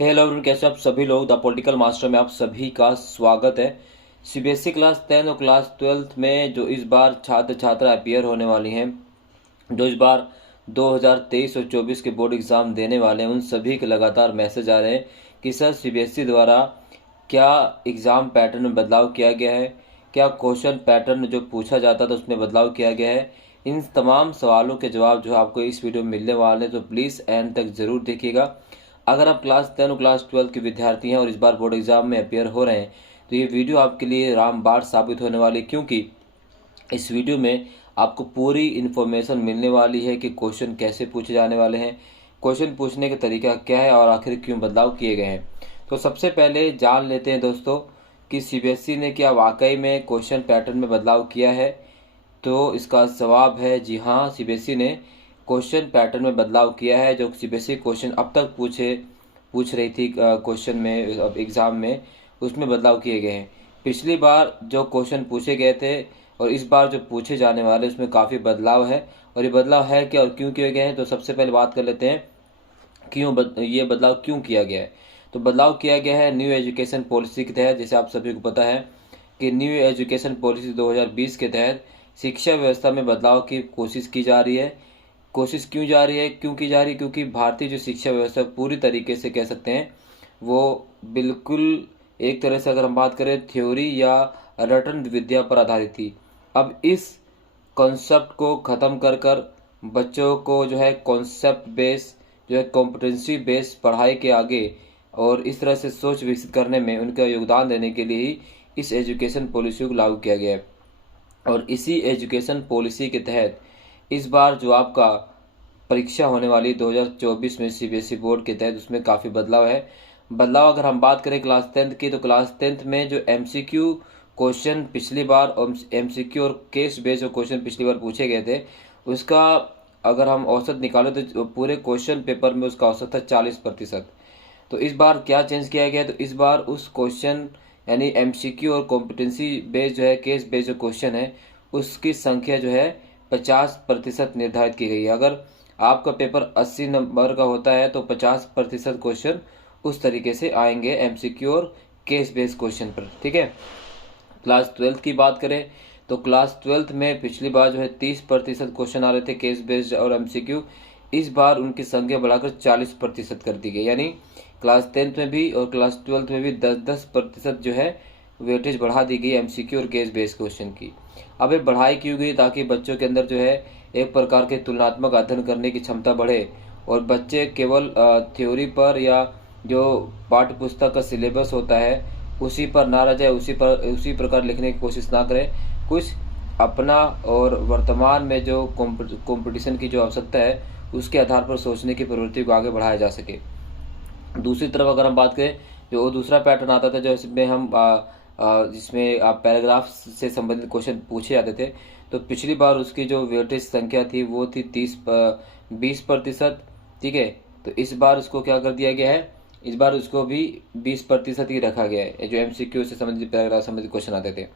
Hello everyone, कैसे आप सभी लोग। द पॉलिटिकल मास्टर में आप सभी का स्वागत है। सीबीएसई क्लास 10 और क्लास 12 में जो इस बार छात्र छात्रा अपीयर होने वाली हैं, जो इस बार 2023 और 24 के बोर्ड एग्ज़ाम देने वाले हैं, उन सभी के लगातार मैसेज आ रहे हैं कि सर सीबीएसई द्वारा क्या एग्ज़ाम पैटर्न में बदलाव किया गया है, क्या क्वेश्चन पैटर्न जो पूछा जाता था उसमें बदलाव किया गया है। इन तमाम सवालों के जवाब जो आपको इस वीडियो में मिलने वाले हैं, तो प्लीज़ एंड तक ज़रूर देखिएगा। अगर आप क्लास 10 और क्लास 12 के विद्यार्थी हैं और इस बार बोर्ड एग्ज़ाम में अपेयर हो रहे हैं, तो ये वीडियो आपके लिए रामबाण साबित होने वाली, क्योंकि इस वीडियो में आपको पूरी इन्फॉर्मेशन मिलने वाली है कि क्वेश्चन कैसे पूछे जाने वाले हैं, क्वेश्चन पूछने का तरीका क्या है और आखिर क्यों बदलाव किए गए हैं। तो सबसे पहले जान लेते हैं दोस्तों कि सीबीएसई ने क्या वाकई में क्वेश्चन पैटर्न में बदलाव किया है। तो इसका जवाब है जी हाँ, सीबीएसई ने क्वेश्चन पैटर्न में बदलाव किया है। जो सीबीएसई क्वेश्चन अब तक पूछ रही थी क्वेश्चन में, अब एग्ज़ाम में, उसमें बदलाव किए गए हैं। पिछली बार जो क्वेश्चन पूछे गए थे और इस बार जो पूछे जाने वाले उसमें काफ़ी बदलाव है। और ये बदलाव है क्या और क्यों किए गए हैं, तो सबसे पहले बात कर लेते हैं ये बदलाव क्यों किया गया है। तो बदलाव किया गया है न्यू एजुकेशन पॉलिसी के तहत। जैसे आप सभी को पता है कि न्यू एजुकेशन पॉलिसी 2020 के तहत शिक्षा व्यवस्था में बदलाव की कोशिश की जा रही है। कोशिश क्यों जा रही है, क्यों की जा रही है, क्योंकि भारतीय जो शिक्षा व्यवस्था पूरी तरीके से कह सकते हैं वो बिल्कुल एक तरह से अगर हम बात करें थ्योरी या रटन विद्या पर आधारित थी। अब इस कॉन्सेप्ट को ख़त्म कर कर बच्चों को जो है कॉन्सेप्ट बेस, जो है कॉम्पिटेंसी बेस पढ़ाई के आगे और इस तरह से सोच विकसित करने में उनका योगदान देने के लिए ही इस एजुकेशन पॉलिसी को लागू किया गया है। और इसी एजुकेशन पॉलिसी के तहत इस बार जो आपका परीक्षा होने वाली 2024 में सीबीएसई बोर्ड के तहत, उसमें काफ़ी बदलाव है। बदलाव अगर हम बात करें क्लास 10 की, तो क्लास 10 में जो एमसीक्यू क्वेश्चन पिछली बार और एमसीक्यू और केस बेस्ड जो क्वेश्चन पिछली बार पूछे गए थे, उसका अगर हम औसत निकालें तो पूरे क्वेश्चन पेपर में उसका औसत था 40%। तो इस बार क्या चेंज किया गया, तो इस बार उस क्वेश्चन यानी एमसीक्यू और कॉम्पिटेंसी बेस्ड जो है केस बेस्ड जो क्वेश्चन है उसकी संख्या जो है 50% निर्धारित की गई है। अगर आपका पेपर 80 नंबर का होता है तो 50% क्वेश्चन उस तरीके से आएंगे एमसीक्यू और केस बेस्ड क्वेश्चन पर। ठीक है। क्लास 12 की बात करें तो क्लास 12 में पिछली बार जो है 30% क्वेश्चन आ रहे थे केस बेस्ड और एमसीक्यू। इस बार उनकी संख्या बढ़ाकर 40% कर दी गई, यानी क्लास 10th में भी और क्लास 12th में भी 10% जो है वेटेज बढ़ा दी गई एमसीक्यू और केस बेस्ड क्वेश्चन की। अब ये बढ़ाई क्यों गई, ताकि बच्चों के अंदर जो है एक प्रकार के तुलनात्मक अध्ययन करने की क्षमता बढ़े और बच्चे केवल थ्योरी पर या जो पाठ्य पुस्तक का सिलेबस होता है उसी पर ना रह जाए, उसी प्रकार लिखने की कोशिश ना करें। कुछ अपना और वर्तमान में जो कंपटीशन की जो आवश्यकता है उसके आधार पर सोचने की प्रवृत्ति को आगे बढ़ाया जा सके। दूसरी तरफ अगर हम बात करें, जो दूसरा पैटर्न आता था जो इसमें हम जिसमें पैराग्राफ से संबंधित क्वेश्चन पूछे जाते थे, तो पिछली बार उसकी जो वेटेज संख्या थी वो थी 20%। ठीक है। तो इस बार उसको क्या कर दिया गया है, इस बार उसको भी 20% ही रखा गया है, जो एमसीक्यू से संबंधित पैराग्राफ संबंधित क्वेश्चन आते थे।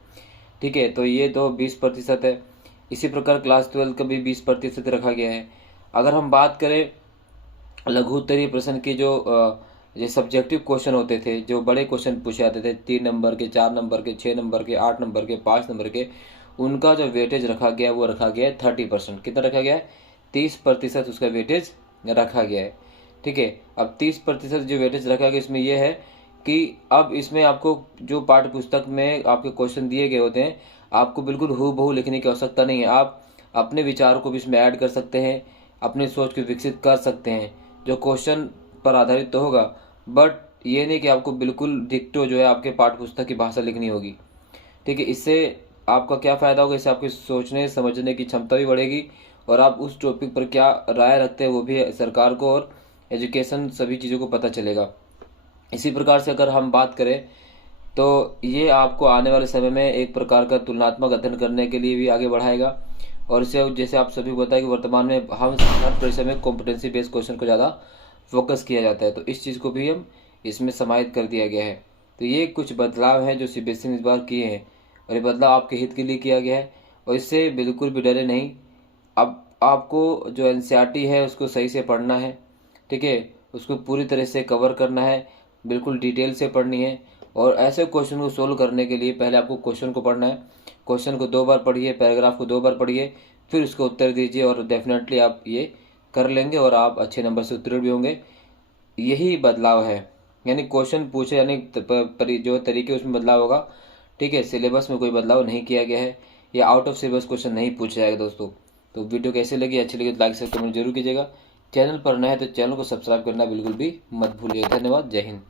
ठीक है। तो ये तो 20% है। इसी प्रकार क्लास 12 का भी 20% रखा गया है। अगर हम बात करें लघु उत्तरीय प्रश्न की, जो सब्जेक्टिव क्वेश्चन होते थे, जो बड़े क्वेश्चन पूछे जाते थे 3 नंबर के, 4 नंबर के, 6 नंबर के, 8 नंबर के, 5 नंबर के, उनका जो वेटेज रखा गया है वो रखा गया है 30%। कितना रखा गया है, 30% उसका वेटेज रखा गया है। ठीक है। अब 30% जो वेटेज रखा गया इसमें यह है कि अब इसमें आपको जो पाठ्य पुस्तक में आपके क्वेश्चन दिए गए होते हैं, आपको बिल्कुल हूबहू लिखने की आवश्यकता नहीं है। आप अपने विचार को भी इसमें ऐड कर सकते हैं, अपनी सोच को विकसित कर सकते हैं, जो क्वेश्चन पर आधारित तो होगा, बट ये नहीं कि आपको बिल्कुल डिक्टो जो है आपके पाठ्य पुस्तक की भाषा लिखनी होगी। ठीक है। इससे आपका क्या फ़ायदा होगा, इससे आपकी सोचने समझने की क्षमता भी बढ़ेगी और आप उस टॉपिक पर क्या राय रखते हैं वो भी सरकार को और एजुकेशन सभी चीज़ों को पता चलेगा। इसी प्रकार से अगर हम बात करें तो ये आपको आने वाले समय में एक प्रकार का तुलनात्मक अध्ययन करने के लिए भी आगे बढ़ाएगा। और इससे जैसे आप सभी को पता है कि वर्तमान में हम हर परिसर में कॉम्पिटेंसी बेस्ड क्वेश्चन को ज़्यादा फोकस किया जाता है, तो इस चीज़ को भी हम इसमें समाहित कर दिया गया है। तो ये कुछ बदलाव हैं जो सीबीएसई ने इस बार किए हैं और ये बदलाव आपके हित के लिए किया गया है और इससे बिल्कुल भी डरे नहीं। अब आपको जो एनसीईआरटी है उसको सही से पढ़ना है। ठीक है। उसको पूरी तरह से कवर करना है, बिल्कुल डिटेल से पढ़नी है। और ऐसे क्वेश्चन को सोल्व करने के लिए पहले आपको क्वेश्चन को पढ़ना है, क्वेश्चन को 2 बार पढ़िए, पैराग्राफ को 2 बार पढ़िए, फिर उसका उत्तर दीजिए और डेफिनेटली आप ये कर लेंगे और आप अच्छे नंबर से उत्तीर्ण भी होंगे। यही बदलाव है, यानी क्वेश्चन पूछे यानी जो तरीके उसमें बदलाव होगा। ठीक है, सिलेबस में कोई बदलाव नहीं किया गया है, या आउट ऑफ सिलेबस क्वेश्चन नहीं पूछा जाएगा दोस्तों। तो वीडियो कैसी लगी, अच्छी लगी तो लाइक शेयर कमेंट जरूर कीजिएगा। चैनल पर नए हैं तो चैनल को सब्सक्राइब करना बिल्कुल भी मत भूलिए। धन्यवाद, जय हिंद।